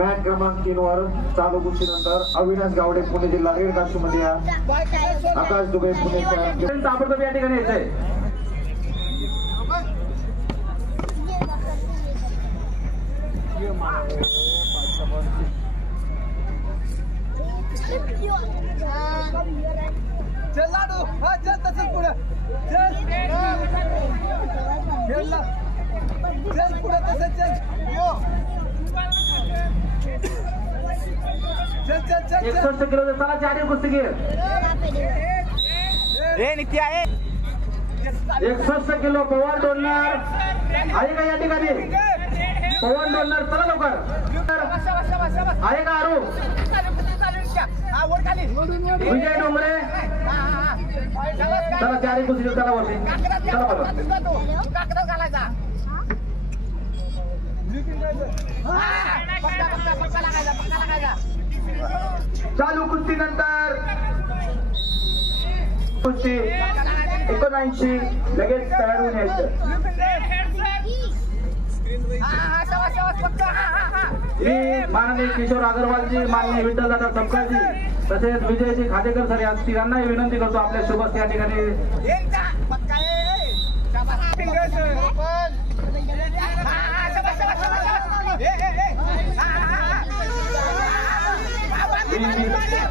Match क्रमांक 3 वर चालू कुस्तीनंतर अविनाश गावडे पुणे जिल्हा रेड काशीमध्ये आकाश दुबे पुणे शहर ताबडतोब या ठिकाणी येते। चल लाडू हा चल तसंच पुढे चल चल पुढे तसंच चल चल चल चल 61 किलो चला चारी कुस्तीगीर ए नित्या आहे 61 किलो पवन डोलणार आहे का या ठिकाणी पवन डोलणार चला लवकर आहे का आरू विजय डोंगरे चला चारी कुस्तीगीर चला वरती चला बघा चालू कुस्ती नंतर कुस्ती 79 लगेच तयार होऊन यायचं। माननीय किशोर अग्रवालजी माननीय विठ्ठलदादा सबकाजी तसेच विजयजी खातेकर सर या तिघांनाही विनंती करतो आपल्या सोबत या ठिकाणी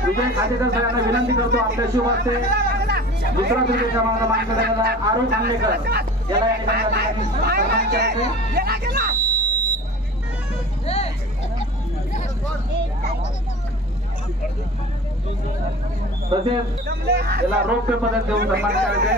विजय खातेकर सरांना विनंती करतो आपल्या शुभ हस्ते दुसरा क्रिकेटच्या मान करण्याला आरू खांडेकर याला या ठिकाणी सन्मान करायचे। तसेच याला रौप्य पदक देऊन सन्मान करायचे।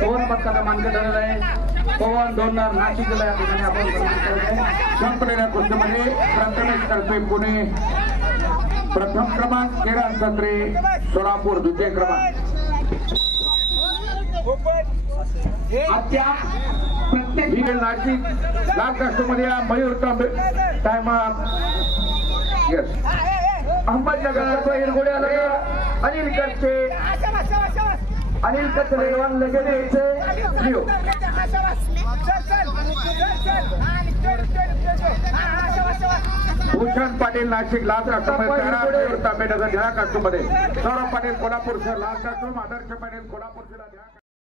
दोन पदकाचा मानकरी ठरलेला आहे पवन डोलणार नाशिक जिल्हा या ठिकाणी आपण संपलेल्या कुस्तीमध्ये प्रथमेश तर्फे पुणे प्रथम क्रमांक, केदार सत्रे सोलापूर द्वितीय क्रमांक। प्रत्येक नाशिक लाल कास्टमध्ये मयूर टाइम यस अहमदनगर हिरगोड्याला अनिल कचरे लगेच लिओ भूषण पाटील नाशिक लाल कास्टमध्ये तांबेनगर निळा कास्टमध्ये सौरभ पाटील कोल्हापूर शहर लाल कास्टूम आदर्श पाटील कोल्हापूर जिल्हा